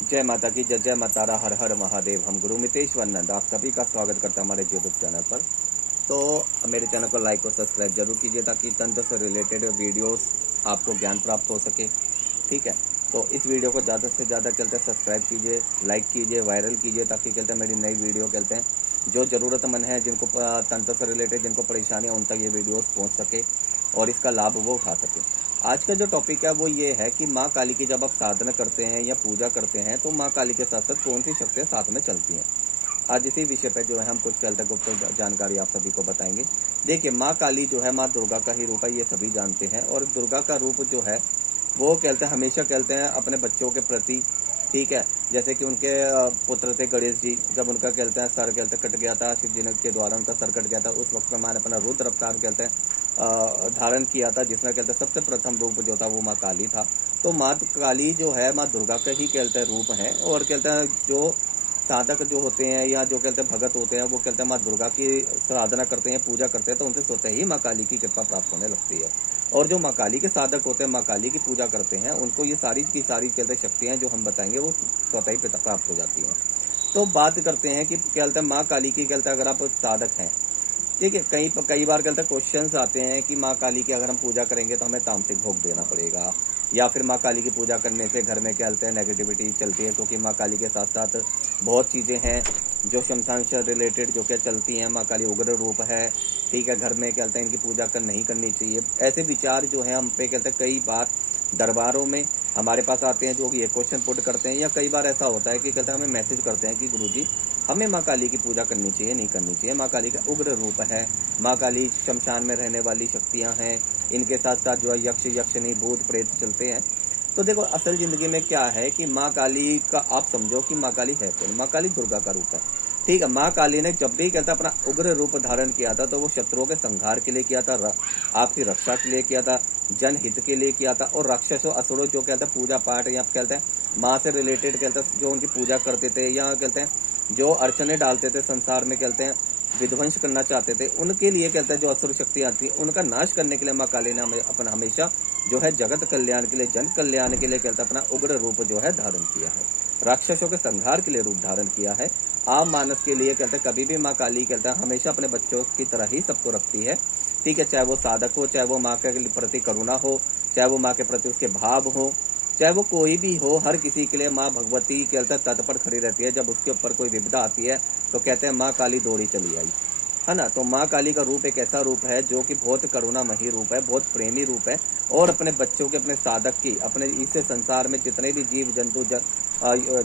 जय माता की जय, जय माता रा, हर हर महादेव। हम गुरु मितेश्वर नंद आप सभी का स्वागत करते हैं हमारे यूट्यूब चैनल पर। तो मेरे चैनल को लाइक और सब्सक्राइब जरूर कीजिए ताकि तंत्र से रिलेटेड वीडियोस आपको ज्ञान प्राप्त हो सके। ठीक है, तो इस वीडियो को ज़्यादा से ज़्यादा कहते हैं सब्सक्राइब कीजिए, लाइक कीजिए, वायरल कीजिए ताकि कहते हैं मेरी नई वीडियो कहते हैं जो ज़रूरतमंद है, जिनको तंत्र से रिलेटेड जिनको परेशानी है, उन तक ये वीडियोस पहुंच सके और इसका लाभ वो उठा सके। आज का जो टॉपिक है वो ये है कि माँ काली की जब आप साधना करते हैं या पूजा करते हैं तो माँ काली के साथ साथ कौन सी शक्तियाँ साथ में चलती हैं। आज इसी विषय पे जो है हम कुछ चलते गुप्त जानकारी आप सभी को बताएंगे। देखिए, माँ काली जो है माँ दुर्गा का ही रूप है, ये सभी जानते हैं। और दुर्गा का रूप जो है वो कहते हैं हमेशा कहते हैं अपने बच्चों के प्रति। ठीक है, जैसे कि उनके पुत्र थे गणेश जी, जब उनका कहते हैं सर कहते कट गया था, शिव जी के द्वारा उनका सर कट गया था, उस वक्त में माँ ने अपना रुद्र अवतार कहते हैं धारण किया था, जिसमें कहते हैं सबसे प्रथम रूप जो था वो माँ काली था। तो माँ काली जो है माँ दुर्गा का ही कहते हैं रूप है। और कहते हैं जो साधक जो होते हैं या जो कहते हैं भगत होते हैं वो कहते हैं माँ दुर्गा की साधना करते हैं, पूजा करते हैं, तो उनसे स्वतः ही माँ काली की कृपा प्राप्त होने लगती है। और जो माँ काली के साधक होते हैं, माँ काली की पूजा करते हैं, उनको ये सारी की सारी कहते हैं शक्तियाँ जो हम बताएंगे वो स्वतः ही प्राप्त हो जाती हैं। तो बात करते हैं कि कहते हैं माँ काली की कहते हैं अगर आप साधक हैं, ठीक है, कई बार कहते हैं क्वेश्चंस आते हैं कि माँ काली की अगर हम पूजा करेंगे तो हमें तामसिक भोग देना पड़ेगा, या फिर माँ काली की पूजा करने से घर में क्या कहते हैं नेगेटिविटी चलती है, क्योंकि माँ काली के साथ साथ बहुत चीज़ें हैं जो शमशान से रिलेटेड जो क्या चलती हैं। माँ काली उग्र रूप है, ठीक है, घर में क्या कहते हैं इनकी पूजा नहीं करनी चाहिए। ऐसे विचार जो है हम पे कहते हैं कई बार दरबारों में हमारे पास आते हैं जो ये क्वेश्चन पुट करते हैं, या कई बार ऐसा होता है कि कहते हैं हमें मैसेज करते हैं कि गुरुजी हमें माँ काली की पूजा करनी चाहिए नहीं करनी चाहिए। माँ काली का उग्र रूप है, माँ काली शमशान में रहने वाली शक्तियाँ हैं, इनके साथ साथ जो है यक्ष यक्षिणी भूत प्रेत चलते हैं। तो देखो असल जिंदगी में क्या है कि माँ काली का आप समझो कि माँ काली है कौन। माँ काली दुर्गा का रूप है। ठीक है, माँ काली ने जब भी कहता अपना उग्र रूप धारण किया था तो वो शत्रुओं के संहार के लिए किया था, आपकी रक्षा के लिए किया था, जनहित के लिए किया था। और राक्षसों असुरों जो कहते हैं पूजा पाठ या कहते हैं माँ से रिलेटेड कहते हैं जो उनकी पूजा करते थे या कहते हैं जो अर्चने डालते थे संसार में कहते हैं विध्वंस करना चाहते थे, उनके लिए कहते हैं जो असुर शक्तियां थी उनका नाश करने के लिए माँ काली ने अपना हमेशा जो है जगत कल्याण के लिए जन कल्याण के लिए कहते हैं अपना उग्र रूप जो है धारण किया है, राक्षसों के संहार के लिए रूप धारण किया है। आम मानस के लिए कहते हैं कभी भी माँ काली कहते हैं हमेशा अपने बच्चों की तरह ही सबको रखती है। ठीक है, चाहे वो साधक हो, चाहे वो माँ के प्रति करुणा हो, चाहे वो माँ के प्रति उसके भाव हो, चाहे वो कोई भी हो, हर किसी के लिए माँ भगवती कहते हैं तत्पर खड़ी रहती है। जब उसके ऊपर कोई विपदा आती है तो कहते हैं माँ काली दौड़ी चली आई, है ना। तो माँ काली का रूप एक ऐसा रूप है जो कि बहुत करुणामयी रूप है, बहुत प्रेमी रूप है। और अपने बच्चों के, अपने साधक की, अपने इस संसार में जितने भी जीव जंतु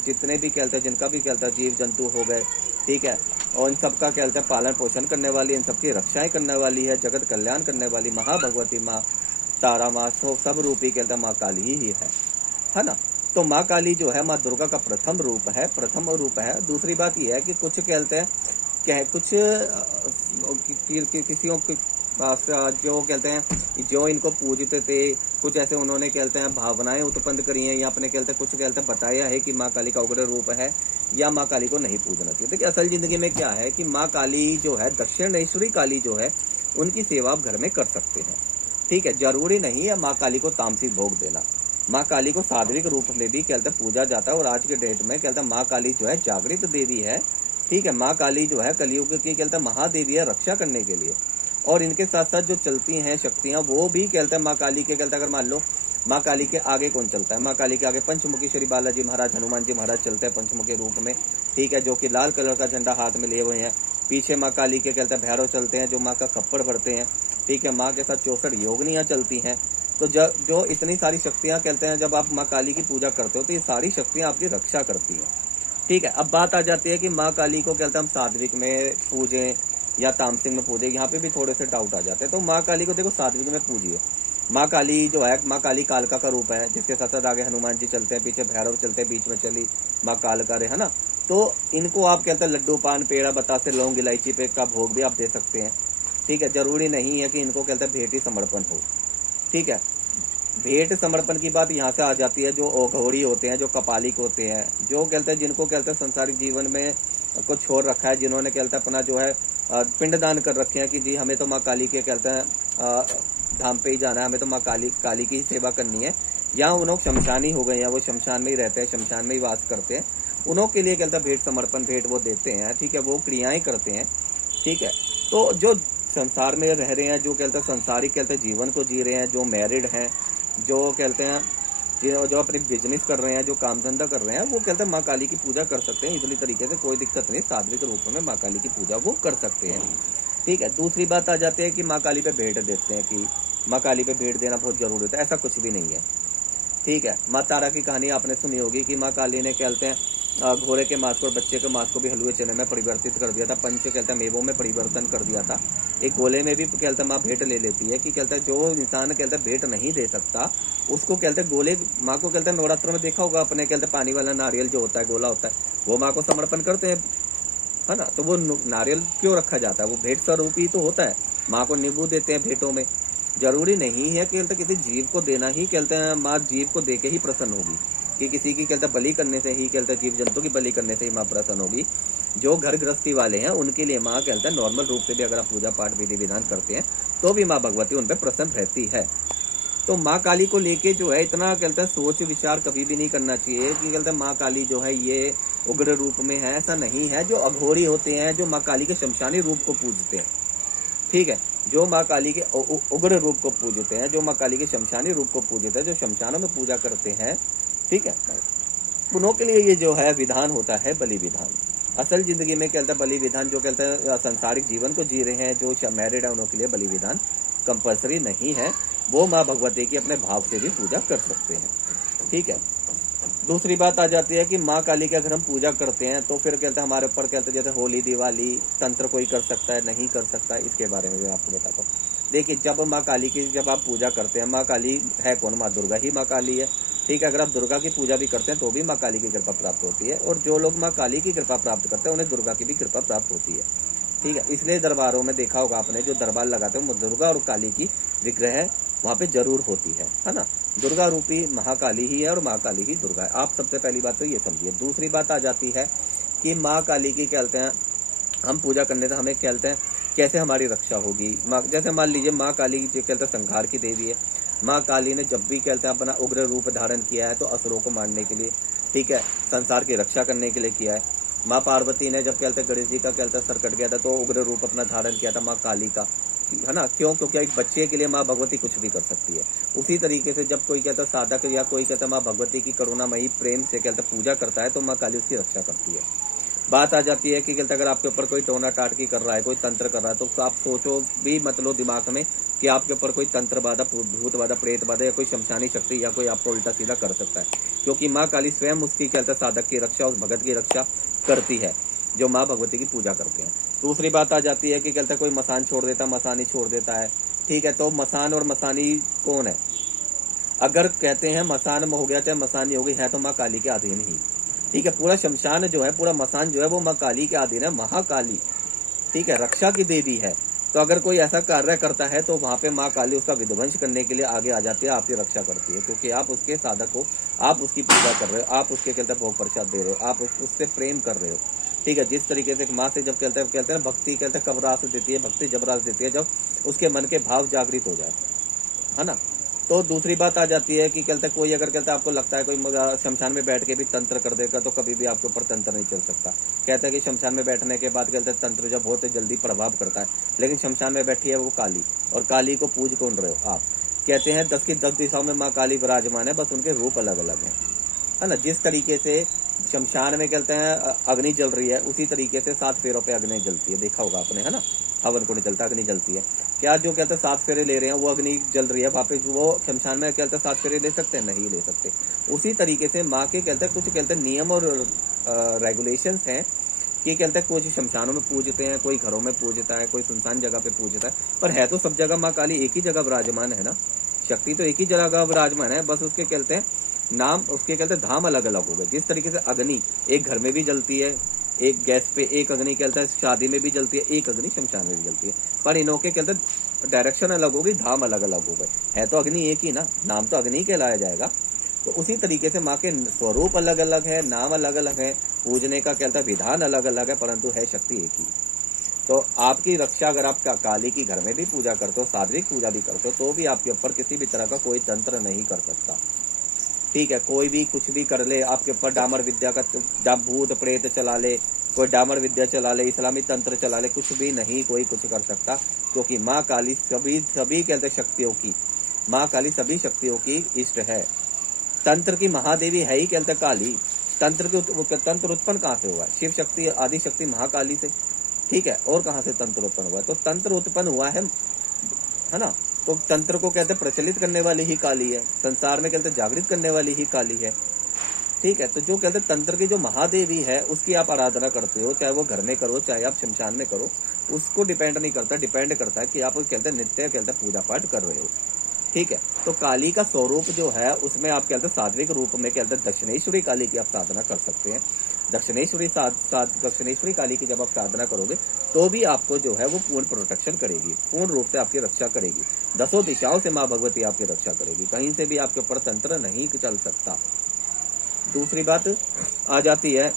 जितने भी कहते हैं जिनका भी कहता है जीव जंतु हो गए, ठीक है, और इन सबका कहते हैं पालन पोषण करने वाली, इन सबकी रक्षाएं करने वाली है, जगत कल्याण करने वाली महाभगवती माँ तारा माँ सब रूपी कहते हैं माँ काली ही है ना। तो माँ काली जो है माँ दुर्गा का प्रथम रूप है। दूसरी बात यह है कि कुछ कहते हैं कुछ किसी जो कहते हैं जो इनको पूजते थे, कुछ ऐसे उन्होंने कहते हैं भावनाएं उत्पन्न करी हैं या अपने कहते हैं कुछ कहते हैं बताया है कि माँ काली का उग्र रूप है या माँ काली को नहीं पूजना चाहिए। देखिए असल जिंदगी में क्या है कि माँ काली जो है दक्षिणेश्वरी काली जो है उनकी सेवा आप घर में कर सकते हैं। ठीक है, जरूरी नहीं है माँ काली को तामसिक भोग देना। माँ काली को सात्विक रूप में भी कहते हैं पूजा जाता है। और आज के डेट में कहते हैं माँ काली जो है जागृत देवी है। ठीक है, माँ काली जो है कलयुग की कहते हैं महादेवी है रक्षा करने के लिए। और इनके साथ साथ जो चलती हैं शक्तियां वो भी कहते हैं माँ काली के कहते हैं। अगर मान लो माँ काली के आगे कौन चलता है, माँ काली के आगे पंचमुखी श्री बालाजी महाराज हनुमान जी महाराज चलते हैं पंचमुखी रूप में। ठीक है, जो कि लाल कलर का झंडा हाथ में लिए हुए हैं। पीछे माँ काली के कहते हैं भैरव चलते हैं जो माँ का कपड़ भरते हैं। ठीक है, माँ के साथ 64 योगनियाँ चलती हैं। तो जो इतनी सारी शक्तियां कहते हैं जब आप माँ काली की पूजा करते हो तो ये सारी शक्तियां आपकी रक्षा करती हैं। ठीक है, अब बात आ जाती है कि माँ काली को कहते हैं हम सात्विक में पूजें या तामसिक में पूजे, यहाँ पे भी थोड़े से डाउट आ जाते हैं। तो माँ काली को देखो सात्विक में पूजिए। माँ काली जो है माँ काली कालका का रूप है, जिसके साथ साथ आगे हनुमान जी चलते हैं, पीछे भैरव चलते हैं, बीच में चली माँ कालका है ना। तो इनको आप कहते हैं लड्डू पान पेड़ा बतासे लौंग इलायची पे का भोग भी आप दे सकते हैं। ठीक है, जरूरी नहीं है कि इनको कहते हैं भेंट ही समर्पण हो। ठीक है, भेंट समर्पण की बात यहाँ से आ जाती है। जो अघोरी होते हैं, जो कपालिक होते हैं, जो कहते हैं जिनको कहते हैं संसारिक जीवन में को छोड़ रखा है, जिन्होंने कहते हैं अपना जो है पिंडदान कर रखे हैं कि जी हमें तो माँ काली के कहते हैं धाम पे ही जाना है, हमें तो माँ काली की ही सेवा करनी है। या उन लोग शमशानी हो गए, या वो शमशान में ही रहते हैं, शमशान में ही वास करते हैं, उन्हों के लिए कहते हैं भेंट समर्पण भेंट वो देते हैं, ठीक है, वो क्रियाएं करते हैं, ठीक है। तो जो संसार में रह रहे हैं, जो कहते हैं संसारिक कहते हैं जीवन को जी रहे हैं, जो मैरिड हैं, जो कहते हैं जो अपनी बिजनेस कर रहे हैं, जो काम धंधा कर रहे हैं, वो कहते हैं माँ काली की पूजा कर सकते हैं इजली तरीके से, कोई दिक्कत नहीं, सात्विक रूप में माँ काली की पूजा वो कर सकते हैं, ठीक है। दूसरी बात आ जाती है कि माँ काली पे भेंट देते हैं, कि माँ काली पे भेंट देना बहुत जरूरी होता है, ऐसा कुछ भी नहीं है, ठीक है। माँ तारा की कहानी आपने सुनी होगी कि माँ काली ने कहते हैं घोड़े के मांस को और बच्चे के मांस को भी हलवे चने में परिवर्तित कर दिया था, पंच कहते हैं मेवों में परिवर्तन कर दिया था। एक गोले में भी कहते हैं माँ भेंट ले लेती है, कि कहते हैं जो इंसान कहते हैं भेंट नहीं दे सकता उसको कहते हैं गोले, माँ को कहते हैं नवरात्र में देखा होगा अपने, कहते हैं पानी वाला नारियल जो होता है गोला होता है, वो माँ को समर्पण करते हैं, है ना। तो वो नारियल क्यों रखा जाता है, वो भेंट स्वरूप ही तो होता है, माँ को नींबू देते हैं भेंटों में। जरूरी नहीं है कि कहते किसी जीव को देना ही कहते हैं माँ जीव को देके ही प्रसन्न होगी, कि किसी की कहते बलि करने से ही कहते जीव जंतु की बलि करने से ही माँ प्रसन्न होगी। जो घर गृहस्थी वाले हैं उनके लिए माँ कहते हैं नॉर्मल रूप से भी अगर आप पूजा पाठ विधि विधान करते हैं तो भी माँ भगवती उन पर प्रसन्न रहती है। तो माँ काली को लेके जो है इतना कहते हैं सोच विचार कभी भी नहीं करना चाहिए कि कहते हैं माँ काली जो है ये उग्र रूप में है, ऐसा नहीं है। जो अघोरी होते हैं, जो माँ काली के शमशानी रूप को पूजते हैं, ठीक है, जो माँ काली के उग्र रूप को पूजते हैं, जो माँ काली के शमशानी रूप को पूजते हैं, जो शमशानों में पूजा करते हैं, ठीक है, उन्हों के लिए ये जो है विधान होता है बलि विधान। असल जिंदगी में कहता है बलि विधान जो कहता है संसारिक जीवन को जी रहे हैं, जो मैरिड है, उन्हों के लिए बलि विधान कंपल्सरी नहीं है, वो माँ भगवती की अपने भाव से भी पूजा कर सकते हैं, ठीक है। दूसरी बात आ जाती है कि माँ काली की अगर हम पूजा करते हैं तो फिर कहते हैं हमारे ऊपर कहते हैं जैसे होली दिवाली तंत्र कोई कर सकता है, नहीं कर सकता है, इसके बारे में मैं आपको बताता हूँ। देखिए, जब माँ काली की जब आप पूजा करते हैं, माँ काली है कौन, माँ दुर्गा ही माँ काली है, ठीक है। अगर आप दुर्गा की पूजा भी करते हैं तो भी माँ काली की कृपा प्राप्त होती है, और जो लोग माँ काली की कृपा प्राप्त करते हैं उन्हें दुर्गा की भी कृपा प्राप्त होती है, ठीक है। इसलिए दरबारों में देखा होगा आपने, जो दरबार लगाते हैं दुर्गा और काली की विग्रह वहां पे जरूर होती है ना। दुर्गा रूपी महाकाली ही है और महाकाली ही दुर्गा है, आप सबसे पहली बात तो ये समझिए। दूसरी बात आ जाती है कि माँ काली की कहते हैं हम पूजा करने से हमें कहते हैं कैसे हमारी रक्षा होगी। माँ जैसे मान लीजिए माँ काली जो कहते हैं संहार की देवी है, माँ काली ने जब भी कहते हैं अपना उग्र रूप धारण किया है तो असुरों को मारने के लिए, ठीक है, संसार की रक्षा करने के लिए किया है। माँ पार्वती ने जब कहते हैं गणेश जी का कहते हैं सर कट गया था तो उग्र रूप अपना धारण किया था माँ काली का, है ना। क्यों? क्योंकि एक बच्चे के लिए माँ भगवती कुछ भी कर सकती है। उसी तरीके से जब कोई कहता है साधक या कोई कहता है माँ भगवती की करुणामयी प्रेम से कहते पूजा करता है तो माँ काली उसकी रक्षा करती है। बात आ जाती है कि कहते अगर आपके ऊपर कोई टोना टाटकी कर रहा है, कोई तंत्र कर रहा है, तो आप सोचो भी मत लो दिमाग में कि आपके ऊपर कोई तंत्र बाधा, भूत बाधा, प्रेत बाधा या कोई शमशानी शक्ति या कोई आपको उल्टा सीधा कर सकता है, क्योंकि माँ काली स्वयं उसकी कहते साधक की रक्षा, उस भगत की रक्षा करती है जो माँ भगवती की पूजा करते हैं। दूसरी बात आ जाती है कि कहते कोई मसान छोड़ देता, मसानी छोड़ देता है, ठीक है। तो मसान और मसानी कौन है? अगर कहते हैं मसान में हो गया चाहे मसानी हो गई, है तो माँ काली के अधीन ही, ठीक है। पूरा शमशान जो है, पूरा मसान जो है वो माँ काली के अधीन है, महाकाली, ठीक है, रक्षा की देवी है। तो अगर कोई ऐसा कार्य करता है तो वहां पे माँ काली उसका विध्वंस करने के लिए आगे आ जाती है, आपकी रक्षा करती है, क्योंकि आप उसके साधक हो, आप उसकी पूजा कर रहे हो, आप उसके कहते भोग प्रसाद दे रहे हो, आप उससे प्रेम कर रहे हो, ठीक है। जिस तरीके से माँ से जब कहते हैं भक्ति कहते हैं कब रास देती है, भक्ति जब रास देती है जब उसके मन के भाव जागृत हो जाए, है ना। तो दूसरी बात आ जाती है कि कहते कोई अगर कहते आपको लगता है कोई शमशान में बैठ के भी तंत्र कर देगा तो कभी भी आपके ऊपर तंत्र नहीं चल सकता। कहते हैं कि शमशान में बैठने के बाद कहते हैं तंत्र जब बहुत जल्दी प्रभाव करता है, लेकिन शमशान में बैठी है वो काली, और काली को पूज कौन रहे हो आप? कहते हैं 10 की 10 दिशाओं में माँ काली विराजमान है, बस उनके रूप अलग अलग है ना। जिस तरीके से शमशान में कहते हैं अग्नि जल रही है, उसी तरीके से 7 फेरों पे अग्नि जलती है, देखा होगा आपने, है ना। हवन को नहीं जलता, अग्नि जलती है। क्या जो कहते हैं 7 फेरे ले रहे हैं वो अग्नि जल रही है वहां पे, वो शमशान में कहते हैं 7 फेरे ले सकते हैं? नहीं ले सकते। उसी तरीके से माँ के कहते हैं कुछ कहते हैं नियम और रेगुलेशंस हैं कि कहते हैं कुछ शमशानों में पूजते हैं, कोई घरों में पूजता है, कोई सुनसान जगह पे पूजता है, पर है तो सब जगह माँ काली एक ही जगह विराजमान है ना। शक्ति तो एक ही जगह विराजमान है, बस उसके कहते हैं नाम, उसके कहते हैं धाम अलग अलग हो गए। जिस तरीके से अग्नि एक घर में भी जलती है, एक गैस पे एक अग्नि कहता है शादी में भी जलती है, एक अग्नि शमशान में भी जलती है, पर इनों के कहते डायरेक्शन अलग हो गई, धाम अलग अलग हो गए, है तो अग्नि एक ही ना, नाम तो अग्नि कहलाया जाएगा। तो उसी तरीके से माँ के स्वरूप अलग अलग है, नाम अलग अलग है, पूजने का कहता है विधान अलग अलग है, परंतु है शक्ति एक ही। तो आपकी रक्षा अगर आप काली की घर में भी पूजा करते हो, सात्विक पूजा भी करते हो, तो भी आपके ऊपर किसी भी तरह का कोई तंत्र नहीं कर सकता, ठीक है, कोई भी कुछ भी कर ले, आपके ऊपर डामर विद्या का भूत प्रेत चला ले, कोई डामर विद्या चला ले, इस्लामी तंत्र चला ले, कुछ भी नहीं कोई कुछ कर सकता, क्योंकि माँ काली सभी कहते शक्तियों की, माँ काली सभी शक्तियों की इष्ट है। तंत्र की महादेवी है ही कहते काली। तंत्र उत्पन्न कहाँ से हुआ है? शिव शक्ति आदि शक्ति महाकाली से, ठीक है। और कहाँ से तंत्र उत्पन्न हुआ है? तो तंत्र उत्पन्न हुआ है ना। तो तंत्र को कहते प्रचलित करने वाली ही काली है, संसार में कहते जागृत करने वाली ही काली है, ठीक है। तो जो कहते तंत्र की जो महादेवी है उसकी आप आराधना करते हो, चाहे वो घर में करो चाहे आप शमशान में करो, उसको डिपेंड नहीं करता, डिपेंड करता है कि आप कहते नित्य कहते पूजा पाठ कर रहे हो, ठीक है। तो काली का स्वरूप जो है उसमें आप कहते सात्विक रूप में कहते दक्षिणेश्वरी काली की आप साधना कर सकते हैं। दक्षिणेश्वरी काली की जब आप साधना करोगे तो भी आपको जो है वो पूर्ण प्रोटेक्शन करेगी, पूर्ण रूप से आपकी रक्षा करेगी। 10 दिशाओं से माँ भगवती आपकी रक्षा करेगी, कहीं से भी आपके ऊपर तंत्र नहीं चल सकता। दूसरी बात आ जाती है,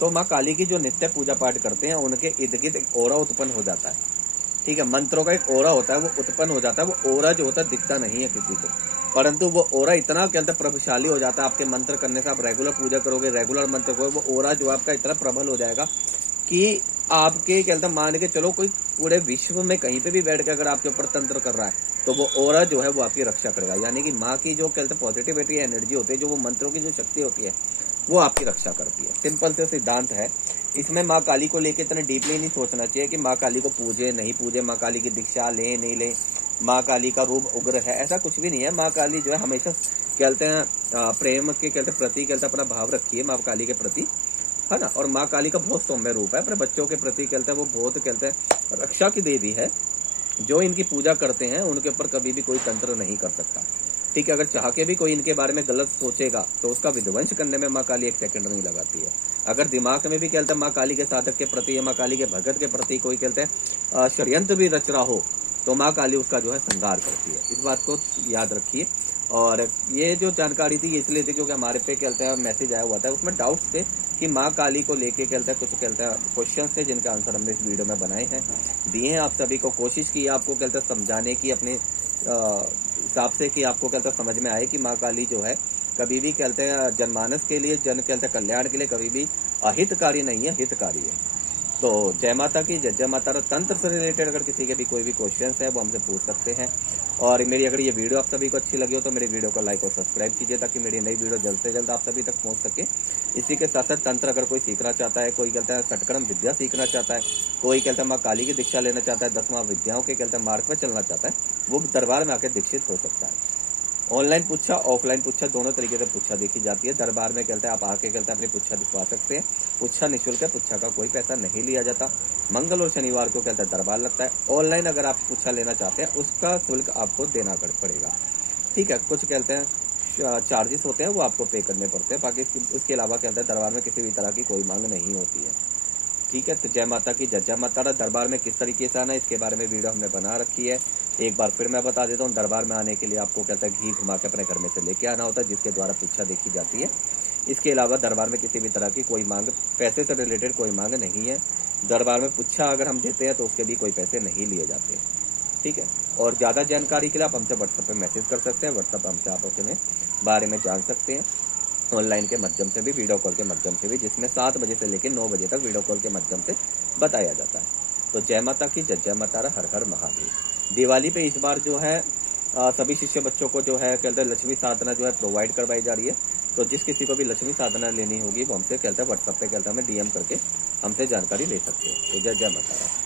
तो माँ काली की जो नित्य पूजा पाठ करते हैं उनके इर्द गिर्द एक ओरा उत्पन्न हो जाता है, ठीक है। मंत्रों का एक ओरा होता है, वो उत्पन्न हो जाता है। वो ओरा जो होता है दिखता नहीं है किसी को, परंतु वो ओरा इतना कहते हैं प्रभावशाली हो जाता है। आपके मंत्र करने से, आप रेगुलर पूजा करोगे, रेगुलर मंत्र करोगे, वो ओरा जो आपका इतना प्रबल हो जाएगा कि आपके कहते मान के चलो कोई पूरे विश्व में कहीं पे भी बैठ के अगर आपके ऊपर तंत्र कर रहा है तो वो ओरा जो है वो आपकी रक्षा करेगा। यानी कि माँ की जो कहते पॉजिटिविटी एनर्जी होती है, जो वो मंत्रों की जो शक्ति होती है वो आपकी रक्षा करती है। सिंपल से सिद्धांत है। इसमें माँ काली को लेकर इतना डीपली नहीं सोचना चाहिए कि माँ काली को पूजे नहीं पूजे, माँ काली की दीक्षा ले नहीं ले, माँ काली का रूप उग्र है, ऐसा कुछ भी नहीं है। माँ काली जो है हमेशा कहते हैं प्रेम के कहते प्रति कहते अपना भाव रखिए माँ काली के प्रति, है ना। और माँ काली का बहुत सौम्य रूप है, अपने बच्चों के प्रति कहते हैं वो बहुत कहते हैं रक्षा की देवी है। जो इनकी पूजा करते हैं उनके ऊपर कभी भी कोई तंत्र नहीं कर सकता, ठीक है। अगर चाह के भी कोई इनके बारे में गलत सोचेगा तो उसका विध्वंस करने में माँ काली 1 सेकंड नहीं लगाती है। अगर दिमाग में भी कहते हैं माँ काली के साधक के प्रति या माँ काली के भगत के प्रति कोई कहते हैं षड्यंत्र भी रच रहा हो तो माँ काली उसका जो है संहार करती है। इस बात को याद रखिए। और ये जो जानकारी थी इसलिए थी क्योंकि हमारे पे कहते हैं मैसेज आया हुआ था, उसमें डाउट्स थे कि माँ काली को लेके कहते हैं कुछ कहते हैं क्वेश्चन थे जिनका आंसर हमने इस वीडियो में बनाए हैं, दिए हैं आप सभी को। कोशिश की आपको कहते हैं समझाने की अपने हिसाब से कि आपको कहते हैं समझ में आए कि माँ काली जो है कभी भी कहते हैं जनमानस के लिए, जन कहते हैं कल्याण के लिए कभी भी अहितकारी नहीं है, हितकारी है। तो जय माता की जय माता। तंत्र से रिलेटेड अगर किसी के भी कोई भी क्वेश्चन है वो हमसे पूछ सकते हैं। और मेरी अगर ये वीडियो आप सभी को अच्छी लगी हो तो मेरे वीडियो को लाइक और सब्सक्राइब कीजिए ताकि मेरी नई वीडियो जल्द से जल्द आप सभी तक पहुंच सके। इसी के साथ साथ तंत्र अगर कोई सीखना चाहता है, कोई कहता है सटकर्म विद्या सीखना चाहता है, कोई कहता है माँ काली की दीक्षा लेना चाहता है, 10 विद्याओं के कहते हैं मार्ग पर चलना चाहता है, वो दरबार में आकर दीक्षित हो सकता है। ऑनलाइन पूछा ऑफलाइन पूछा दोनों तरीके से पूछा देखी जाती है। दरबार में कहते हैं आप आके कहते हैं अपनी पूछा दिखवा सकते हैं। पूछा निःशुल्क है, पूछा का कोई पैसा नहीं लिया जाता। मंगल और शनिवार को कहते हैं दरबार लगता है। ऑनलाइन अगर आप पूछा लेना चाहते हैं उसका शुल्क आपको देना पड़ेगा, ठीक है। कुछ कहते हैं चार्जेस होते हैं वो आपको पे करने पड़ते हैं, बाकी उसके अलावा कहते हैं दरबार में किसी भी तरह की कोई मांग नहीं होती है, ठीक है। तो जय माता की जय माता। दरबार में किस तरीके से आना है इसके बारे में वीडियो हमने बना रखी है। एक बार फिर मैं बता देता हूँ, दरबार में आने के लिए आपको कहता है घी घुमा के अपने घर में से लेके आना होता है जिसके द्वारा पूछा देखी जाती है। इसके अलावा दरबार में किसी भी तरह की कोई मांग, पैसे से रिलेटेड कोई मांग नहीं है। दरबार में पूछा अगर हम देते हैं तो उसके भी कोई पैसे नहीं लिए जाते, ठीक है। और ज्यादा जानकारी के लिए आप हमसे व्हाट्सएप पे मैसेज कर सकते हैं, व्हाट्सएप हमसे आप अपने बारे में जान सकते हैं। ऑनलाइन के माध्यम से भी, वीडियो कॉल के माध्यम से भी, जिसमें 7 बजे से लेकर 9 बजे तक वीडियो कॉल के माध्यम से बताया जाता है। तो जय माता की जय माता, हर हर महादेव। दिवाली पे इस बार जो है सभी शिष्य बच्चों को जो है कहते हैं लक्ष्मी साधना जो है प्रोवाइड करवाई जा रही है। तो जिस किसी को भी लक्ष्मी साधना लेनी होगी वो हमसे कहते हैं व्हाट्सएप पे कहते हैं हमें DM करके हमसे जानकारी ले सकते हैं। तो जय जय माता।